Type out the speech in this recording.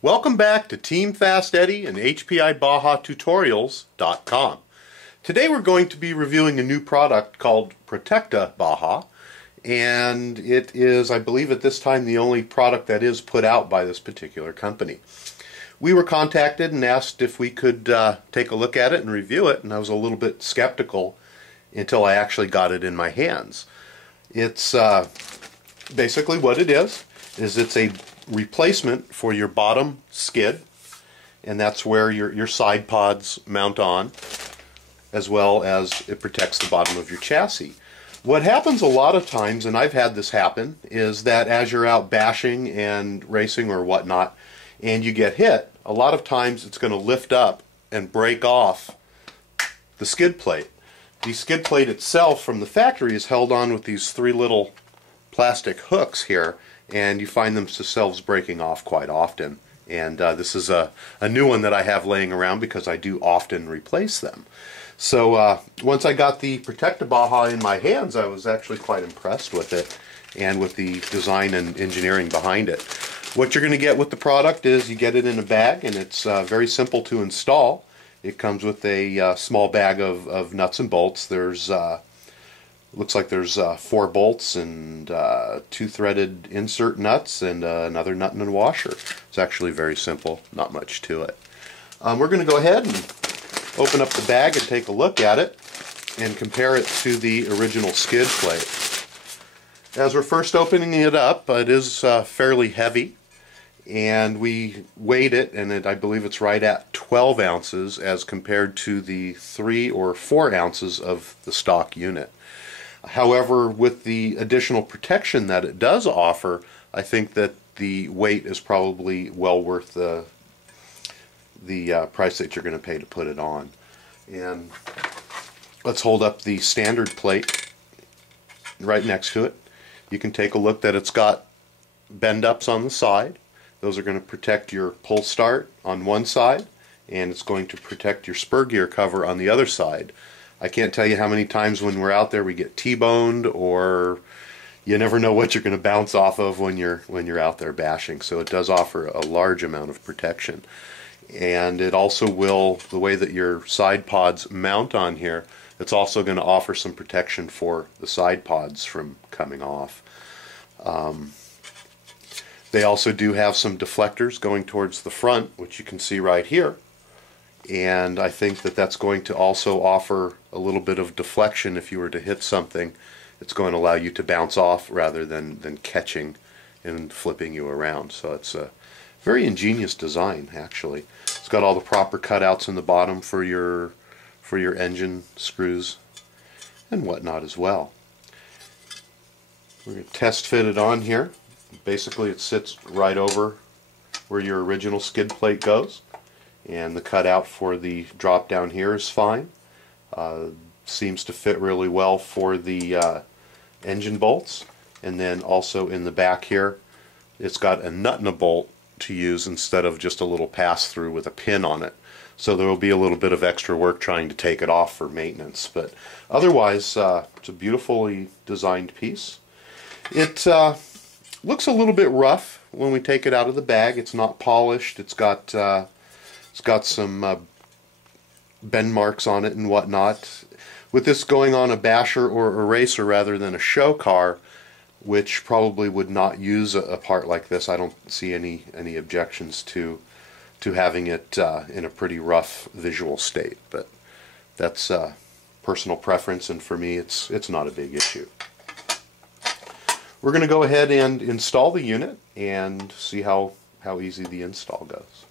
Welcome back to Team FastEddy and HPI-Baja-Tutorials.com. Today we're going to be reviewing a new product called Protecta-Baja, and it is, I believe at this time, the only product that is put out by this particular company. We were contacted and asked if we could take a look at it and review it, and I was a little bit skeptical until I actually got it in my hands. It's basically what it is it's a replacement for your bottom skid, and that's where your side pods mount on, as well as it protects the bottom of your chassis. What happens a lot of times, and I've had this happen, is that as you're out bashing and racing or whatnot and you get hit, a lot of times it's going to lift up and break off the skid plate. The skid plate itself from the factory is held on with these three little plastic hooks here, and you find themselves breaking off quite often. And this is a new one that I have laying around because I do often replace them. So once I got the Protecta-Baja in my hands, I was actually quite impressed with it and with the design and engineering behind it. What you're going to get with the product is you get it in a bag, and it's very simple to install. It comes with a small bag of nuts and bolts. There's looks like there's 4 bolts and 2 threaded insert nuts and another nut and a washer. It's actually very simple, not much to it. We're going to go ahead and open up the bag and take a look at it and compare it to the original skid plate. As we're first opening it up, it is fairly heavy, and we weighed it, and I believe it's right at 12 ounces as compared to the 3 or 4 ounces of the stock unit. However, with the additional protection that it does offer, I think that the weight is probably well worth the price that you're going to pay to put it on. And let's hold up the standard plate right next to it. You can take a look that it's got bend ups on the side. Those are going to protect your pull start on one side, and it's going to protect your spur gear cover on the other side. I can't tell you how many times when we're out there we get T-boned, or you never know what you're going to bounce off of when you're out there bashing. So it does offer a large amount of protection. And it also will, the way that your side pods mount on here, it's also going to offer some protection for the side pods from coming off. They also do have some deflectors going towards the front, which you can see right here. And I think that that's going to also offer a little bit of deflection. If you were to hit something, it's going to allow you to bounce off rather than catching and flipping you around. So it's a very ingenious design, actually. It's got all the proper cutouts in the bottom for your engine screws and whatnot as well. We're going to test fit it on here. Basically it sits right over where your original skid plate goes, and the cutout for the drop down here is fine. Seems to fit really well for the engine bolts. And then also in the back here, it's got a nut and a bolt to use instead of just a little pass-through with a pin on it. So there will be a little bit of extra work trying to take it off for maintenance. But otherwise, it's a beautifully designed piece. It looks a little bit rough when we take it out of the bag. It's not polished. It's got some bend marks on it and whatnot. With this going on a basher or a racer rather than a show car, which probably would not use a part like this, I don't see any objections to having it in a pretty rough visual state. But that's personal preference, and for me it's not a big issue. We're going to go ahead and install the unit and see how easy the install goes.